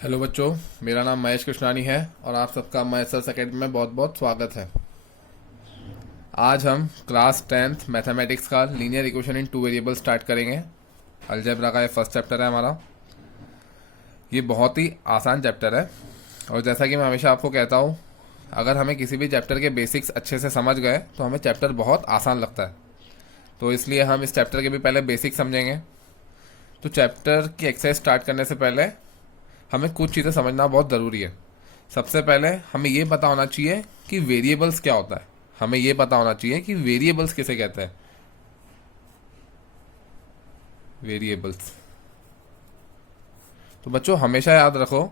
Hello बच्चों, मेरा नाम महेश कृष्णानी है और आप सबका महेश अकेडमी में बहुत बहुत स्वागत है। आज हम क्लास 10th मैथमेटिक्स का linear equation in two variable start करेंगे। अलजेब्रा का ये फर्स्ट चैप्टर है हमारा। ये बहुत ही आसान चैप्टर है और जैसा कि मैं हमेशा आपको कहता हूँ, अगर हमें किसी भी चैप्टर के बेसिक्स अच्छे से समझ गए तो हमें चैप्टर बहुत आसान लगता है। तो इसलिए हम इस चैप्टर के भी पहले बेसिक समझेंगे। तो चैप्टर की एक्सरसाइज स्टार्ट करने से पहले हमें कुछ चीज़ें समझना बहुत ज़रूरी है। सबसे पहले हमें ये पता होना चाहिए कि वेरिएबल्स क्या होता है। हमें ये पता होना चाहिए कि वेरिएबल्स किसे कहते हैं। वेरिएबल्स, तो बच्चों हमेशा याद रखो,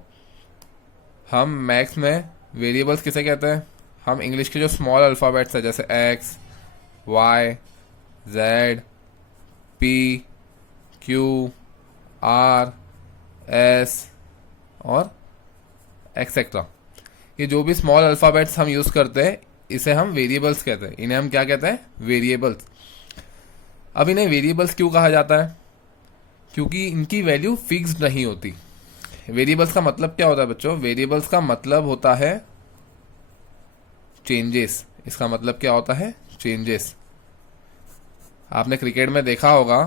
हम मैथ्स में वेरिएबल्स किसे कहते हैं। हम इंग्लिश के जो स्मॉल अल्फ़ाबेट्स है जैसे X, Y, Z, P, Q, R, S और एक्सेट्रा, ये जो भी स्मॉल अल्फ़ाबेट्स हम यूज़ करते हैं इसे हम वेरिएबल्स कहते हैं। इन्हें हम क्या कहते हैं? वेरिएबल्स। अब इन्हें वेरिएबल्स क्यों कहा जाता है? क्योंकि इनकी वैल्यू फिक्स्ड नहीं होती। वेरिएबल्स का मतलब क्या होता है बच्चों? वेरिएबल्स का मतलब होता है चेंजेस। इसका मतलब क्या होता है? चेंजेस। आपने क्रिकेट में देखा होगा,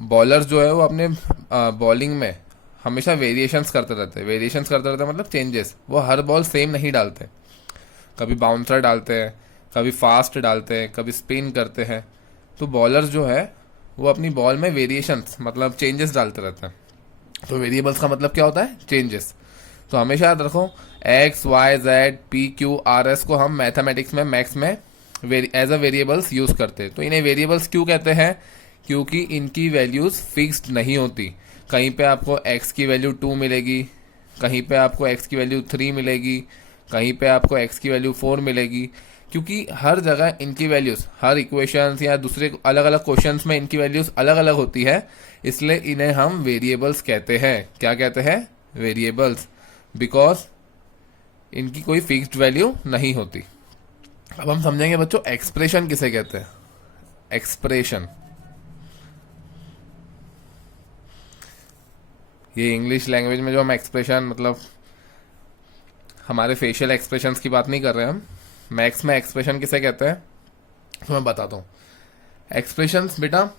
बॉलर्स जो है वो अपने बॉलिंग में हमेशा वेरिएशंस करते रहते हैं। वेरिएशंस करते रहते हैं मतलब चेंजेस। वो हर बॉल सेम नहीं डालते, कभी बाउंसर डालते हैं, कभी फास्ट डालते हैं, कभी स्पिन करते हैं। तो बॉलर्स जो है वो अपनी बॉल में वेरिएशंस मतलब चेंजेस डालते रहते हैं। तो वेरिएबल्स का मतलब क्या होता है? चेंजेस। तो हमेशा याद रखो, X, Y, Z, P, Q, R, S को हम मैथमेटिक्स में मैथ्स में एज अ वेरिएबल्स यूज करते हैं। तो इन्हें वेरिएबल्स क्यों कहते हैं? क्योंकि इनकी वैल्यूज फिक्स्ड नहीं होती। कहीं पे आपको x की वैल्यू 2 मिलेगी, कहीं पे आपको x की वैल्यू 3 मिलेगी, कहीं पे आपको x की वैल्यू 4 मिलेगी। क्योंकि हर जगह इनकी वैल्यूज, हर इक्वेशंस या दूसरे अलग अलग क्वेश्चंस में इनकी वैल्यूज अलग अलग होती है, इसलिए इन्हें हम वेरिएबल्स कहते हैं। क्या कहते हैं? वेरिएबल्स। बिकॉज इनकी कोई फिक्स्ड वैल्यू नहीं होती। अब हम समझेंगे बच्चों एक्सप्रेशन किसे कहते हैं। एक्सप्रेशन, ये इंग्लिश लैंग्वेज में जो हम एक्सप्रेशन मतलब हमारे फेशियल एक्सप्रेशंस की बात नहीं कर रहे हैं हम। मैथ्स में एक्सप्रेशन किसे कहते हैं तो मैं बताता हूँ। एक्सप्रेशंस बेटा,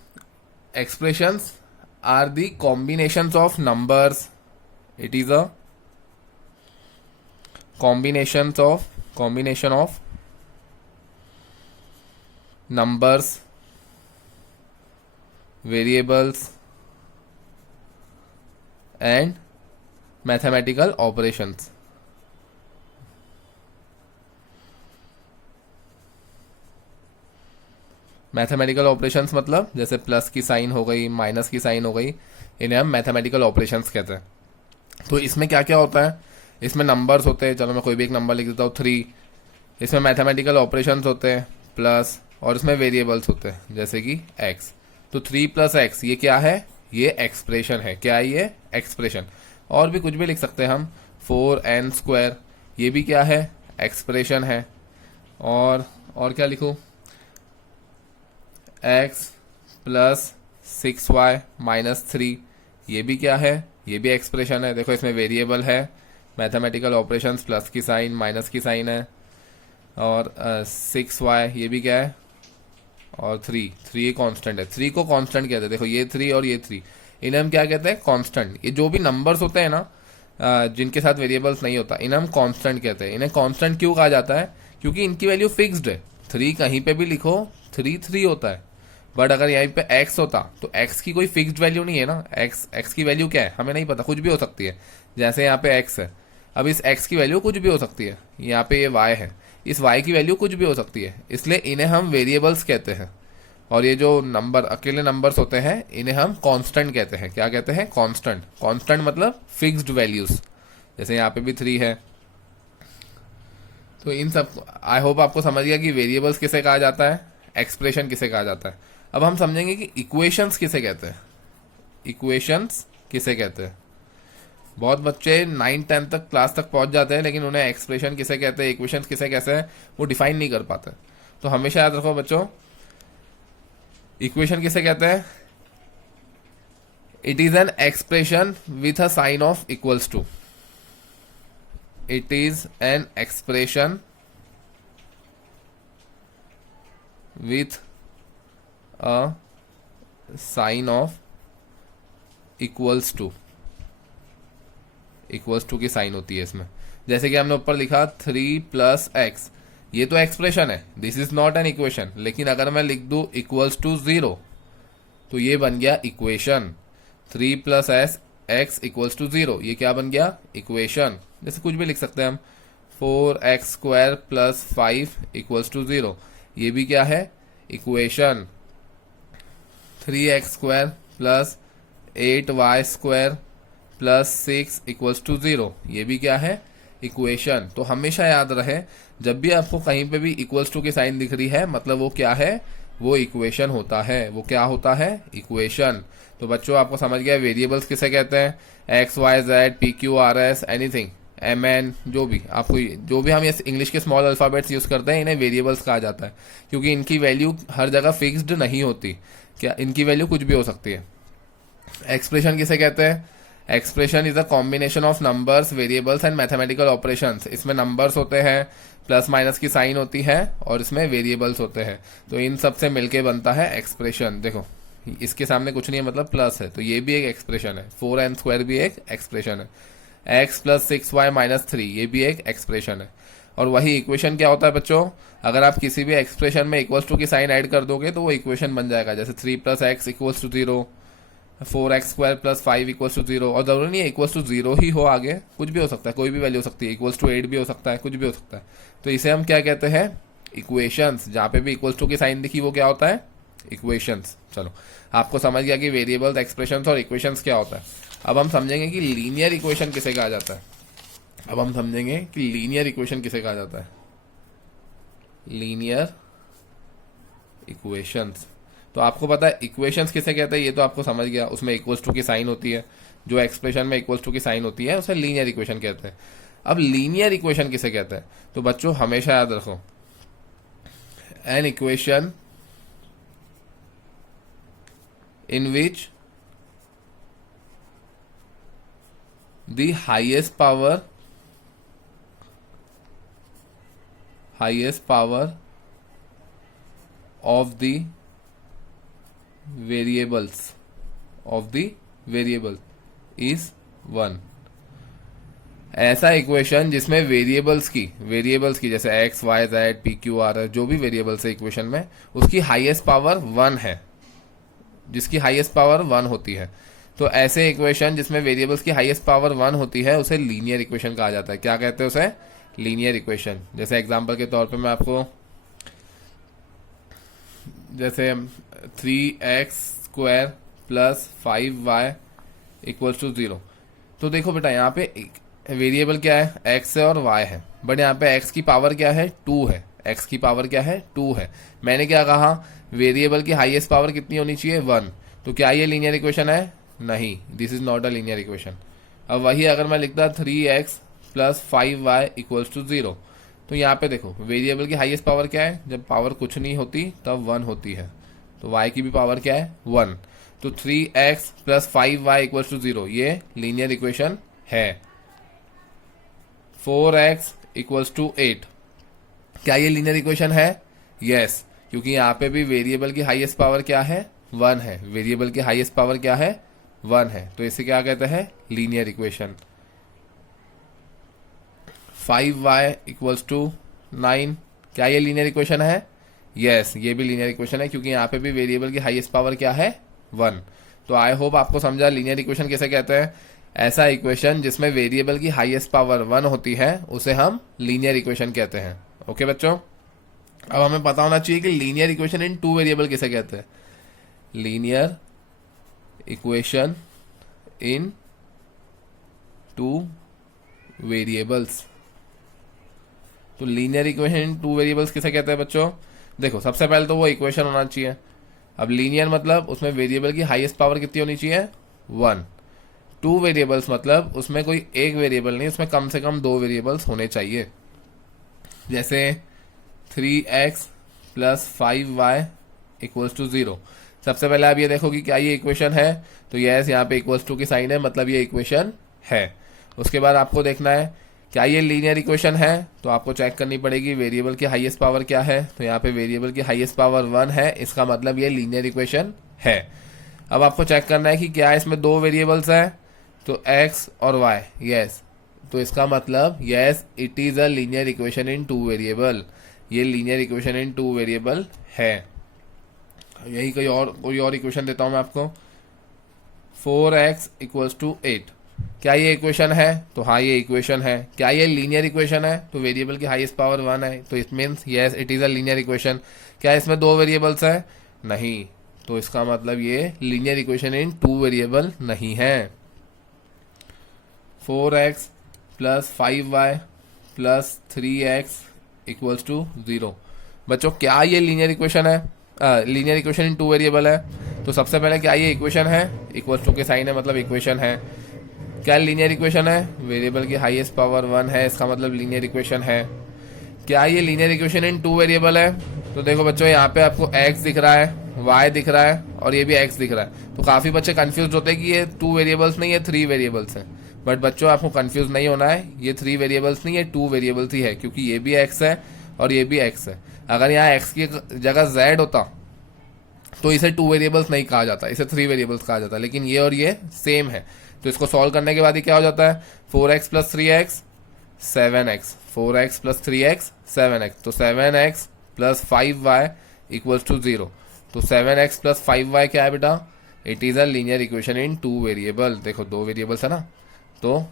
expressions are the combinations of numbers. It is a combination of numbers, variables and mathematical operations. Mathematical operations मतलब जैसे प्लस की साइन हो गई, माइनस की साइन हो गई, इन्हें हम मैथमेटिकल ऑपरेशंस कहते हैं। तो इसमें क्या क्या होता है? इसमें नंबर्स होते हैं। चलो मैं कोई भी एक नंबर लिख देता हूँ 3। इसमें मैथमेटिकल ऑपरेशंस होते हैं प्लस, और इसमें वेरिएबल्स होते हैं जैसे कि x। तो 3 + x ये क्या है? ये एक्सप्रेशन है। क्या है ये? एक्सप्रेशन। और भी कुछ भी लिख सकते हैं हम, 4n², ये भी क्या है? एक्सप्रेशन है। और क्या लिखूँ? x + 6y - 3, ये भी क्या है? ये भी एक्सप्रेशन है। देखो इसमें वेरिएबल है, मैथमेटिकल ऑपरेशंस, प्लस की साइन माइनस की साइन है, और 6y ये भी क्या है? और 3 कांस्टेंट है। 3 को कांस्टेंट कहते हैं। देखो ये 3 और ये 3, इन्हें हम क्या कहते हैं? कांस्टेंट। ये जो भी नंबर्स होते हैं ना, जिनके साथ वेरिएबल्स नहीं होता, इन्हें हम कांस्टेंट कहते हैं। इन्हें कांस्टेंट क्यों कहा जाता है? क्योंकि इनकी वैल्यू फिक्स्ड है। 3 कहीं पे भी लिखो 3 होता है। बट अगर यहाँ पे x होता तो x की कोई फिक्स्ड वैल्यू नहीं है ना। x की वैल्यू क्या है हमें नहीं पता, कुछ भी हो सकती है। जैसे यहाँ पे x है, अब इस x की वैल्यू कुछ भी हो सकती है। यहाँ पे ये y है, इस y की वैल्यू कुछ भी हो सकती है। इसलिए इन्हें हम वेरिएबल्स कहते हैं। और ये जो नंबर अकेले नंबर्स होते हैं इन्हें हम कांस्टेंट कहते हैं। क्या कहते हैं? कांस्टेंट। कांस्टेंट मतलब फिक्स्ड वैल्यूज। जैसे यहाँ पे भी 3 है। तो इन सब, आई होप आपको समझ गया कि वेरिएबल्स किसे कहा जाता है, एक्सप्रेशन किसे कहा जाता है। अब हम समझेंगे कि इक्वेशंस किसे कहते हैं। इक्वेशंस किसे कहते हैं? बहुत बच्चे 9-10 तक क्लास तक पहुंच जाते हैं लेकिन उन्हें एक्सप्रेशन किसे कहते हैं, इक्वेशंस किसे कहते हैं, वो डिफाइन नहीं कर पाते। तो हमेशा याद रखो बच्चों, इक्वेशन किसे कहते हैं? It is an expression with a sign of equals to. It is an expression with a sign of equals to. Equals to की साइन होती है इसमें. जैसे कि हमने ऊपर लिखा 3 प्लस एक्स, ये तो एक्सप्रेशन है, this is not an equation. लेकिन अगर मैं लिख दूं इक्वल्स टू 0 तो ये बन गया equation. 3 plus X equals to 0, ये क्या बन गया? इक्वेशन. जैसे कुछ भी लिख सकते हैं हम. 4x square plus 5 equals to 0, ये भी क्या है? Equation. 3x square plus 8y square plus 6 equals to 0, ये भी क्या है? इक्वेशन. तो हमेशा याद रहे, जब भी आपको कहीं पे भी इक्वल्स टू की साइन दिख रही है मतलब वो क्या है? वो इक्वेशन होता है. वो क्या होता है? इक्वेशन. तो बच्चों आपको समझ गया वेरिएबल्स किसे कहते हैं? X Y Z P Q R S anything M N, जो भी आपको, जो भी हम ये इंग्लिश के स्मॉल अल्फाबेट्स यूज करते हैं इन्हें वेरिएबल्स कहा जाता है, क्योंकि इनकी वैल्यू हर जगह फिक्स्ड नहीं होती. क्या इनकी वैल्यू कुछ भी हो सकती है. एक्सप्रेशन किसे कहते हैं? Expression is a combination of numbers, variables and mathematical operations. इसमें नंबर्स होते हैं, प्लस माइनस की साइन होती है, और इसमें वेरिएबल्स होते हैं. तो इन सब से मिलके बनता है एक्सप्रेशन. देखो इसके सामने कुछ नहीं है मतलब प्लस है, तो ये भी एक एक्सप्रेशन है. 4n स्क्वायर भी एक एक्सप्रेशन है. x प्लस 6y माइनस 3, ये भी एक एक्सप्रेशन है. और वही इक्वेशन क्या होता है बच्चों? अगर आप किसी भी एक्सप्रेशन में इक्वल्स टू की साइन ऐड कर दोगे तो वो इक्वेशन बन जाएगा. जैसे 3 plus X equals to 0, 4x square plus 5 equals to 0. और जरूरी नहीं है इक्वल्स टू 0 ही हो, आगे कुछ भी हो सकता है, कोई भी वैल्यू हो सकती है. इक्वल्स टू 8 भी हो सकता है, कुछ भी हो सकता है. तो इसे हम क्या कहते हैं? इक्वेशंस. जहां पे भी इक्वल्स टू की साइन दिखी वो क्या होता है? इक्वेशंस. चलो आपको समझ गया कि वेरिएबल्स, एक्सप्रेशंस और इक्वेशंस क्या होता है. अब हम समझेंगे कि लीनियर इक्वेशन किसे कहा जाता है. अब हम समझेंगे कि लीनियर इक्वेशन किसे कहा जाता है. Linear equations. तो आपको पता है इक्वेशंस किसे कहते हैं, ये तो आपको समझ गया. उसमें इक्वल्स टू की साइन होती है, जो एक्सप्रेशन में इक्वल्स टू की साइन होती है उसे लीनियर इक्वेशन कहते हैं. अब लीनियर इक्वेशन किसे कहते हैं? तो बच्चों हमेशा याद रखो, an equation in which the highest power of the variable is 1. ऐसा इक्वेशन जिसमें वेरिएबल्स की जैसे x y z p q r जो भी वेरिएबल्स है इक्वेशन में, उसकी हाईएस्ट पावर 1 है, जिसकी हाईएस्ट पावर 1 होती है. तो ऐसे इक्वेशन जिसमें वेरिएबल्स की हाईएस्ट पावर 1 होती है उसे लीनियर इक्वेशन कहा जाता है. क्या कहते हैं उसे? Linear equation. जैसे एग्जांपल के तौर पे मैं आपको, जैसे 3x square plus 5y equals to 0. तो देखो बेटा यहाँ पे वेरिएबल क्या है? x है और y है, बट यहाँ पे x की पावर क्या है? 2 है. x की पावर क्या है? 2 है. मैंने क्या कहा? वेरिएबल की हाईएस्ट पावर कितनी होनी चाहिए? 1. तो क्या ये लीनियर इक्वेशन है? नहीं, this is not a linear equation. अब वही अगर मैं लिखता 3x plus 5y equals to 0, तो यहाँ पे देखो वेरिएबल की हाईएस्ट पावर क्या है? जब पावर कुछ नहीं होती तब 1 होती है. तो y की भी पावर क्या है? 1. तो 3x plus 5y equals to 0, ये लीनियर इक्वेशन है. 4x इक्वल्स टू 8, क्या ये लीनियर इक्वेशन है? यस, क्योंकि यहाँ पे भी वेरिएबल की हाईएस्ट पावर क्या है? 1 है. वेरिएबल की हाईएस्ट पावर क्या है? 1 है. तो इसे क्या कहते हैं? Linear equation. 5y equals to 9, क्या ये लीनियर इक्वेशन है? यस, ये भी लीनियर इक्वेशन है, क्योंकि यहाँ पे भी वेरिएबल की हाईएस्ट पावर क्या है? 1. तो आई होप आपको समझा लीनियर इक्वेशन किसे कहते हैं. ऐसा इक्वेशन जिसमें वेरिएबल की हाईएस्ट पावर 1 होती है उसे हम लीनियर इक्वेशन कहते हैं. ओके बच्चों, अब हमें पता होना चाहिए कि लीनियर इक्वेशन इन 2 वेरिएबल किसे कहते हैं. लीनियर इक्वेशन इन 2 वेरिएबल्स. तो लीनियर इक्वेशन इन 2 वेरिएबल्स किसे कहते हैं बच्चों? देखो सबसे पहले तो वो इक्वेशन होना चाहिए. अब लीनियर मतलब उसमें वेरिएबल की हाईएस्ट पावर कितनी होनी चाहिए? 1. 2 वेरिएबल्स मतलब उसमें कोई एक वेरिएबल नहीं, उसमें कम से कम 2 वेरिएबल्स होने चाहिए. जैसे 3x plus 5y equals to 0. सबसे पहले आप ये देखो कि क्या ये इक्वेशन है, तो यस यहाँ पे इक्वल्स टू की साइन है, मतलब ये इक्वेशन है। उसके बाद आपको देखना है क्या ये लीनियर इक्वेशन है, तो आपको चेक करनी पड़ेगी वेरिएबल की हाईएस्ट पावर क्या है, तो यहाँ पे वेरिएबल की हाईएस्ट पावर 1 है, इसका मतलब ये लीनियर इक्वेशन है। अब आपको चेक करना है कि क्या इसमें दो वेरिएबल्स है, तो x और y, यस, तो इसका मतलब yes it is a linear equation in two variable, ये linear equation in two variable है। यही कोई और इक्वेशन देता हूं मैं आपको, 4x इक्वल्स टू 8, क्या ये इक्वेशन है, तो हाँ ये इक्वेशन है। क्या ये लीनियर इक्वेशन है, तो वेरिएबल की हाईएस्ट पावर 1 है, तो it means yes it is a linear equation. क्या इसमें दो वेरिएबल्स है, नहीं, तो इसका मतलब ये linear equation in two variable नहीं है। 4x plus 5y plus 3x equals to 0। बच्चों क्या ये लीनियर इक्वेशन है, linear equation in two variable है, तो सबसे पहले क्या ये इक्वेशन है, इक्वल्स टू के साइन है, मतलब इक्वेशन है। क्या लीनियर इक्वेशन है, वेरिएबल की हाईएस्ट पावर 1 है, इसका मतलब लीनियर इक्वेशन है। क्या ये linear equation in two variable है, तो देखो बच्चों यहाँ पे आपको x दिख रहा है, y दिख रहा है और ये भी x दिख रहा है, तो काफी बच्चे कंफ्यूज होते हैं कि ये टू वेरिएबल्स नहीं, ये थ्री वेरिएबल्स हैं। बट बच्चों आपको कंफ्यूज नहीं होना है, ये थ्री वेरिएबल्स नहीं, ये टू वेरिएबल्स ही है, क्योंकि ये भी x है और ये भी x है। अगर यहाँ x की जगह z होता तो इसे टू वेरिएबल्स नहीं कहा जाता, इसे थ्री वेरिएबल्स कहा जाता, लेकिन ये और ये सेम है। तो इसको सॉल्व करने के बाद ये क्या हो जाता है, 4x plus 3x 7x, 4x plus 3x 7x, तो 7x plus 5y equals to 0। तो 7x प्लस 5y क्या है बेटा, it is a linear equation in two variable. देखो दो वेरिएबल्स है ना, तो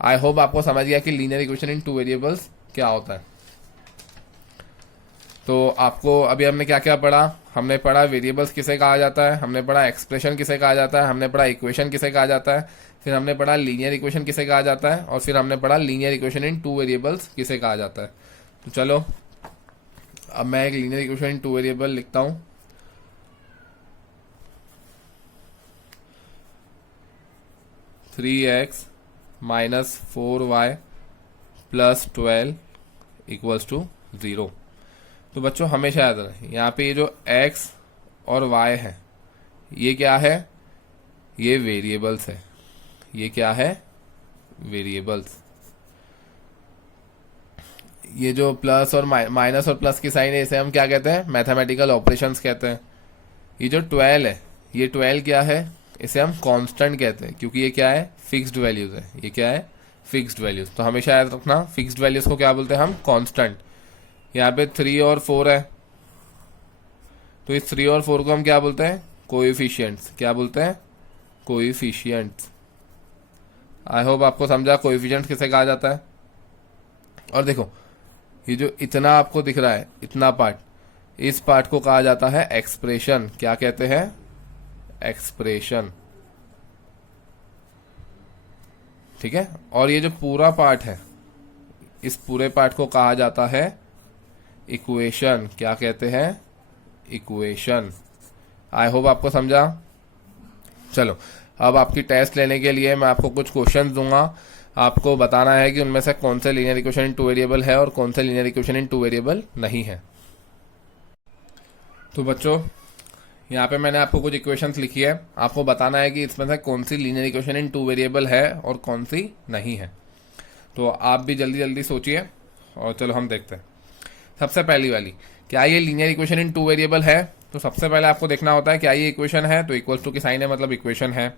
आई होप आपको समझ गया कि linear equation in two variables क्या होता है। तो आपको अभी हमने क्या क्या पढ़ा, हमने पढ़ा वेरिएबल्स किसे कहा जाता है, हमने पढ़ा एक्सप्रेशन किसे कहा जाता है, हमने पढ़ा इक्वेशन किसे कहा जाता है, फिर हमने पढ़ा लीनियर इक्वेशन किसे कहा जाता है, और फिर हमने पढ़ा linear equation in two variables किसे कहा जाता है। तो चलो अब मैं एक linear equation in two variable लिखता हूं। Three X minus 4y plus 12 equals to 0। तो बच्चों हमेशा याद रखें यहाँ पे ये जो x और y है ये क्या है, ये वेरिएबल्स है, ये क्या है, वेरिएबल्स। ये जो प्लस और माइनस और प्लस की साइन है इसे हम क्या कहते हैं, मैथमेटिकल ऑपरेशंस कहते हैं। ये जो 12 है, ये 12 क्या है, इसे हम कांस्टेंट कहते हैं, क्योंकि ये क्या है, फिक्स्ड वैल्यूज है, ये क्या है, फिक्स्ड वैल्यूज। तो हमेशा याद रखना फिक्स्ड वैल्यूज को क्या बोलते हैं हम, कांस्टेंट। यहाँ पे 3 और 4 है, तो इस 3 और 4 को हम क्या बोलते हैं, कोएफिशिएंट्स। क्या बोलते हैं, कोएफिशिएंट्स। आई होप आपको समझा कोएफिशिएंट्स किसे कहा जाता है। और देखो ये जो इतना आपको दिख रहा है, इतना पार्ट, इस पार्ट को कहा जाता है एक्सप्रेशन। क्या कहते हैं, एक्सप्रेशन, ठीक है। और ये जो पूरा पार्ट है, इस पूरे पार्ट को कहा जाता है इक्वेशन। क्या कहते हैं, इक्वेशन। आई होप आपको समझा। चलो अब आपकी टेस्ट लेने के लिए मैं आपको कुछ क्वेश्चन दूंगा, आपको बताना है कि उनमें से कौन से linear equation in two variable है और कौन से linear equation in two variable नहीं है। तो बच्चों यहाँ पे मैंने आपको कुछ इक्वेशंस लिखी है, आपको बताना है कि इसमें से कौन सी linear equation in two variable है और कौन सी नहीं है। तो आप भी जल्दी जल्दी सोचिए और चलो हम देखते हैं। सबसे पहली वाली, क्या ये linear equation in two variable है, तो सबसे पहले आपको देखना होता है क्या ये इक्वेशन है, तो इक्वल्स टू की साइन है, मतलब इक्वेशन है।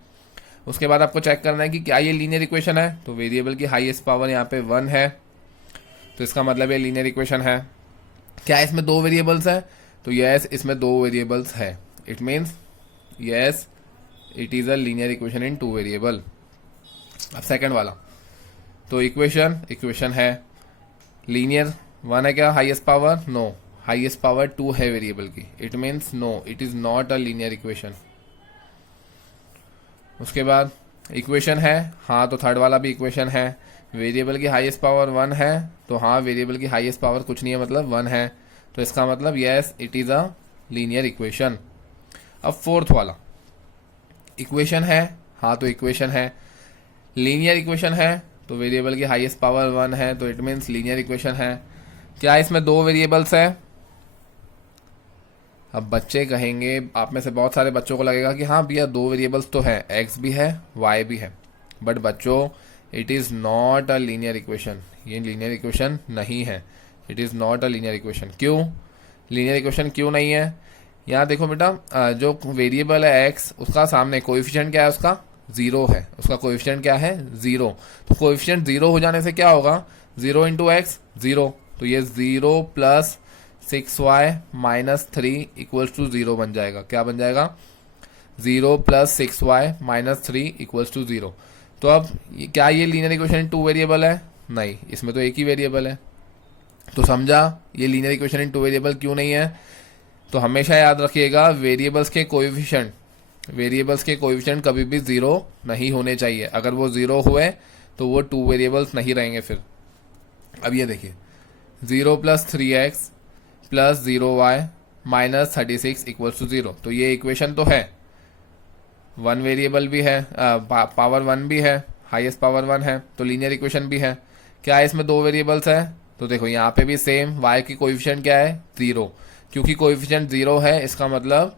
उसके बाद आपको चेक करना है कि क्या ये लीनियर इक्वेशन है, तो वेरिएबल की हाईएस्ट पावर यहाँ पे 1 है, तो इसका मतलब ये लीनियर इक्वेशन है। क्या इसमें दो वेरिएबल्स है, तो यस इसमें दो वेरिएबल्स है, it means yes it is a linear equation in two variable. अब सेकंड वाला, तो इक्वेशन है, लीनियर 1 है क्या highest power, no, highest power 2 है वेरिएबल की, it means no it is not a linear equation. उसके बाद इक्वेशन है, हाँ, तो थर्ड वाला भी इक्वेशन है, वेरिएबल की हाईएस्ट पावर 1 है, तो हाँ वेरिएबल की हाईएस्ट पावर कुछ नहीं है, मतलब 1 है, तो इसका मतलब yes it is a linear equation. अब फोर्थ वाला, इक्वेशन है, हाँ तो इक्वेशन है, लीनियर इक्वेशन है, तो वेरिएबल की हाईएस्ट पावर 1 है, तो इट मीन्स लीनियर इक्वेशन है। क्या इसमें दो वेरिएबल्स है, अब बच्चे कहेंगे, आप में से बहुत सारे बच्चों को लगेगा कि हाँ भैया दो वेरिएबल्स तो हैं, एक्स भी है वाई भी है, बट बच्चों it is not a linear equation. ये लीनियर इक्वेशन नहीं है, it is not a linear equation. क्यों लीनियर इक्वेशन क्यों नहीं है? यहाँ देखो बेटा, जो वेरिएबल है एक्स, उसका सामने कोएफिशिएंट क्या है? उसका जीरो है। उसका कोएफिशिएंट क्या है? जीरो। तो कोएफिशिएंट जीरो हो जाने से क्या होगा? जीरो इंटू एक्स जीरो, तो ये zero plus 6y minus 3 equals to zero बन जाएगा। क्या बन जाएगा? 0 plus 6y minus 3 equals to zero. तो अब क्या ये लीनियर इक्वेशन टू वेरिएबल है? नहीं, इसमें तो एक ही वेरिएबल है। तो समझा ये linear equation in two variable क्यों नहीं है? तो हमेशा याद रखिएगा, वेरिएबल्स के कोएफिशिएंट कभी भी जीरो नहीं होने चाहिए। अगर वो जीरो हुए तो वो टू वेरिएबल्स नहीं रहेंगे फिर। अब ये देखिए, 0 plus 3x plus 0y minus 36 equals to zero. तो ये इक्वेशन तो है, वन वेरिएबल भी है, पावर वन भी है, हाईएस्ट पावर वन है, तो लीनियर इक्वेशन भी है। क्या इसमें दो वेरिएबल्स है? तो देखो यहाँ पे भी सेम, y की कोएफिशिएंट क्या है? जीरो। क्योंकि कोएफिशिएंट जीरो है, इसका मतलब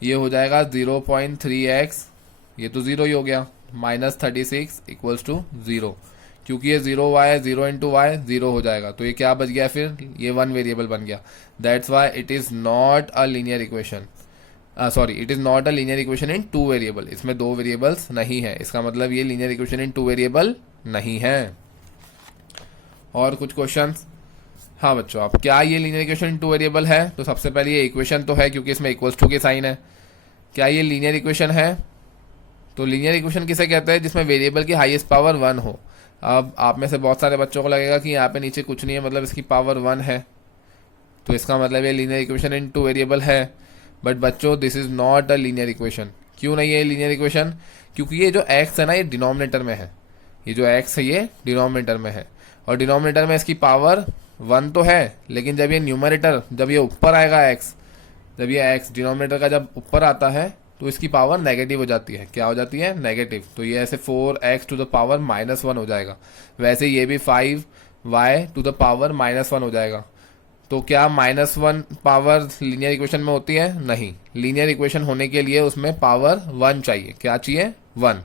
ये हो जाएगा 0.3x, ये तो जीरो ही हो गया, माइनस 36 इक्वल्स टू जीरो। क्योंकि ये जीरो वाई है, जीरो इंटू वाई जीरो हो जाएगा, तो ये क्या बच गया फिर? ये वन वेरिएबल बन गया। That's why it is not a linear equation. Sorry, it is not a linear equation in two variable. इसमें दो वेरिएबल्स नहीं है, इसका मतलब ये linear equation in two variable नहीं है। और कुछ क्वेश्चंस? हाँ बच्चों, अब क्या ये linear equation in two variable है? तो सबसे पहले ये इक्वेशन तो है, क्योंकि इसमें इक्वल्स टू के साइन है। क्या ये लीनियर इक्वेशन है? तो लीनियर इक्वेशन किसे कहते हैं? जिसमें वेरिएबल की हाईएस्ट पावर वन हो। अब आप में से बहुत सारे बच्चों को लगेगा कि यहाँ पे नीचे कुछ नहीं है, मतलब इसकी पावर वन है, तो इसका मतलब ये linear equation in two variable है। बट बच्चों this is not a linear equation. क्यों नहीं है लीनियर इक्वेशन? क्योंकि ये जो एक्स है ना, ये डिनोमिनेटर में है। ये जो एक्स है ये डिनोमिनेटर में है, और डिनोमिनेटर में इसकी पावर वन तो है, लेकिन जब ये न्यूमरेटर, जब ये ऊपर आएगा एक्स, जब ये एक्स डिनोमिनेटर का जब ऊपर आता है तो इसकी पावर नेगेटिव हो जाती है। क्या हो जाती है? नेगेटिव। तो ये ऐसे 4x to the power minus one हो जाएगा। वैसे ये भी 5y to the power minus one हो जाएगा। तो क्या minus one power linear equation में होती है? नहीं। लीनियर इक्वेशन होने के लिए उसमें पावर वन चाहिए। क्या चाहिए? वन।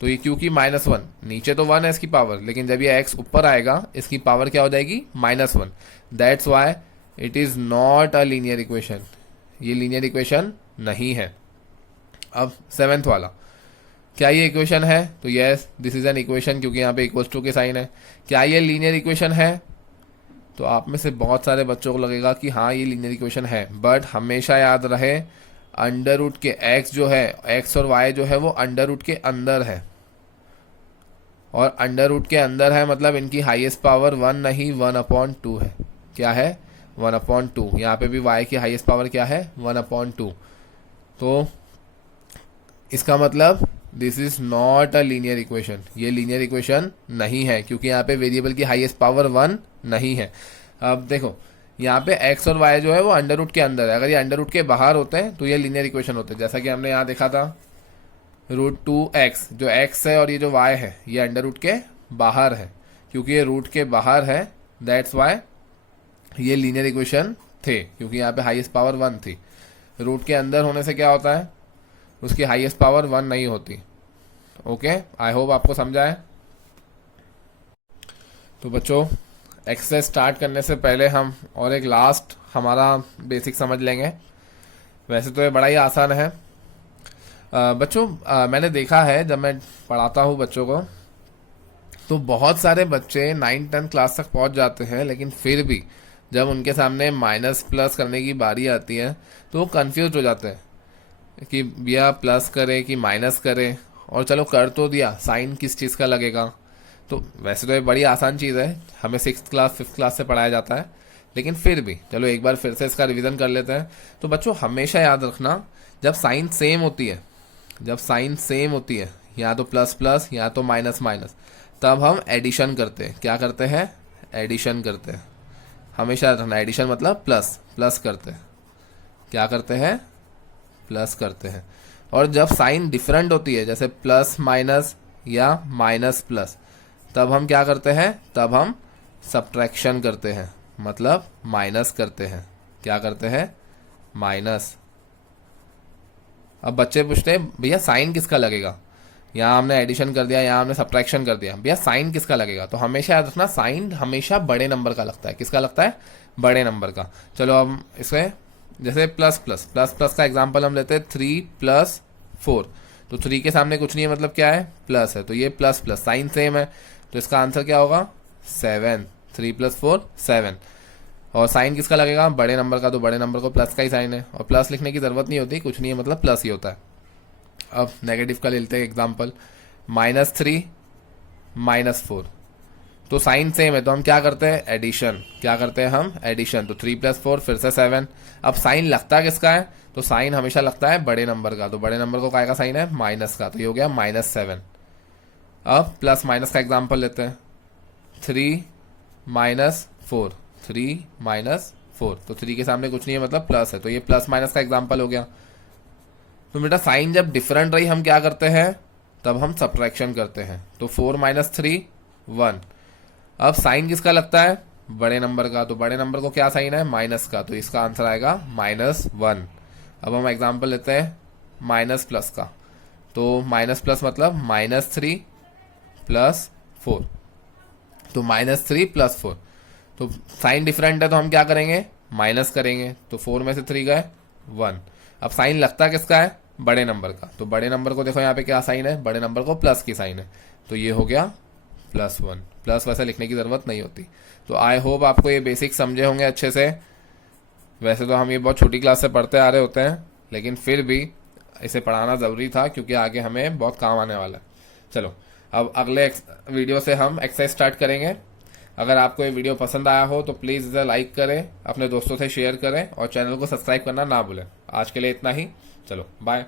तो ये क्योंकि माइनस वन, नीचे तो वन है इसकी पावर, लेकिन जब ये एक्स ऊपर आएगा इसकी पावर क्या हो जाएगी? Minus one. That's why it is not a linear equation. ये लीनियर इक्वेशन नहीं है। अब सेवेंथ वाला, क्या ये इक्वेशन है? तो yes, this is an equation, क्योंकि यहाँ पे इक्वल्स टू के साइन है। क्या ये लीनियर इक्वेशन है? तो आप में से बहुत सारे बच्चों को लगेगा कि हाँ ये लीनियर इक्वेशन है, बट हमेशा याद रहे, अंडर रूट के एक्स जो है, एक्स और वाई जो है वो अंडर रूट के अंदर है, और अंडर रूट के अंदर है मतलब इनकी हाईएस्ट पावर वन नहीं, 1/2 है। क्या है? 1/2। यहाँ पे भी y की हाईएस्ट पावर क्या है? 1/2। तो इसका मतलब this is not a linear equation. ये लीनियर इक्वेशन नहीं है, क्योंकि यहाँ पे वेरिएबल की हाईएस्ट पावर वन नहीं है। अब देखो, यहाँ पे x और y जो है वो अंडर रूट के अंदर है। अगर ये अंडर रूट के बाहर होते हैं तो ये लीनियर इक्वेशन होते हैं। जैसा कि हमने यहाँ देखा था, √2x, जो x है और ये जो y है ये अंडर रूट के बाहर है। क्योंकि ये रूट के बाहर है, दैट्स वाई ये लीनियर इक्वेशन थे, क्योंकि यहाँ पे हाईएस्ट पावर वन थी। रूट के अंदर होने से क्या होता है? उसकी हाईएस्ट पावर वन नहीं होती। ओके, आई होप आपको समझा है। तो बच्चों, एक्सरसाइज स्टार्ट करने से पहले हम और एक लास्ट हमारा बेसिक समझ लेंगे। वैसे तो ये बड़ा ही आसान है बच्चों। मैंने देखा है जब मैं पढ़ाता हूँ बच्चों को, तो बहुत सारे बच्चे 9-10 क्लास तक पहुँच जाते हैं, लेकिन फिर भी जब उनके सामने माइनस प्लस करने की बारी आती है तो वो कन्फ्यूज हो जाते हैं कि भैया प्लस करे कि माइनस करे, और चलो कर तो दिया, साइन किस चीज़ का लगेगा। तो वैसे तो ये बड़ी आसान चीज़ है, हमें 6th क्लास 5th क्लास से पढ़ाया जाता है, लेकिन फिर भी चलो एक बार फिर से इसका रिवीजन कर लेते हैं। तो बच्चों हमेशा याद रखना, जब साइन सेम होती है, जब साइन सेम होती है, या तो प्लस प्लस या तो माइनस माइनस, तब हम एडिशन करते हैं। क्या करते हैं? एडिशन करते हैं। हमेशा रखना, एडिशन मतलब प्लस प्लस करते हैं। क्या करते हैं? प्लस करते हैं। और जब साइन डिफरेंट होती है, जैसे प्लस माइनस या माइनस प्लस, तब हम क्या करते हैं? तब हम सब्ट्रैक्शन करते हैं, मतलब माइनस करते हैं। क्या करते हैं? माइनस। अब बच्चे पूछते हैं भैया साइन किसका लगेगा, यहाँ हमने एडिशन कर दिया, यहाँ हमने सब्ट्रैक्शन कर दिया, भैया साइन किसका लगेगा। तो हमेशा याद रखना साइन हमेशा बड़े नंबर का लगता है। किसका लगता है, बड़े नंबर का। चलो अब इसमें जैसे प्लस प्लस प्लस प्लस का एग्जांपल हम लेते हैं 3+4। तो 3 के सामने कुछ नहीं है, मतलब क्या है, प्लस है, तो ये प्लस प्लस साइन सेम है, तो इसका आंसर क्या होगा 7। 3+4 7। और साइन किसका लगेगा, बड़े नंबर का, तो बड़े नंबर को प्लस का ही साइन है, और प्लस लिखने की जरूरत नहीं होती, कुछ नहीं है मतलब प्लस ही होता है। अब नेगेटिव का लेते हैं एग्जांपल, -3 -4। तो साइन सेम है, तो हम क्या करते हैं, एडिशन। क्या करते हैं हम, एडिशन। तो 3+4 फिर से 7। अब साइन लगता किसका है, तो साइन हमेशा लगता है बड़े नंबर का, तो बड़े नंबर को काय का साइन है, माइनस का, तो ये हो गया -7। अब प्लस माइनस का एग्जांपल लेते हैं, 3 -4। 3 -4, तो 3 के सामने कुछ नहीं है मतलब प्लस है, तो ये प्लस माइनस का एग्जांपल हो गया। तो बेटा साइन जब डिफरेंट रही हम क्या करते हैं, तब हम सब्ट्रैक्शन करते हैं। तो 4 - 3 1। अब साइन किसका लगता है, बड़े नंबर का, तो बड़े नंबर को क्या साइन है, माइनस का, तो इसका आंसर आएगा -1। अब हम एग्जांपल लेते हैं माइनस प्लस का, तो माइनस प्लस मतलब -3 + 4। तो -3 + 4, तो साइन डिफरेंट है तो हम क्या करेंगे, माइनस करेंगे, तो 4 में से 3 गए 1। अब साइन लगता किसका है, बड़े नंबर का, तो बड़े नंबर को देखो यहाँ पे क्या साइन है, बड़े नंबर को प्लस की साइन है, तो ये हो गया +1। प्लस वैसे लिखने की जरूरत नहीं होती। तो आई होप आपको ये बेसिक समझे होंगे अच्छे से। वैसे तो हम ये बहुत छोटी क्लास से पढ़ते आ रहे होते हैं, लेकिन फिर भी इसे पढ़ाना ज़रूरी था क्योंकि आगे हमें बहुत काम आने वाला है। चलो अब अगले वीडियो से हम एक्सरसाइज स्टार्ट करेंगे। अगर आपको ये वीडियो पसंद आया हो तो प्लीज़ इसे लाइक करें, अपने दोस्तों से शेयर करें और चैनल को सब्सक्राइब करना ना भूलें। आज के लिए इतना ही, चलो बाय।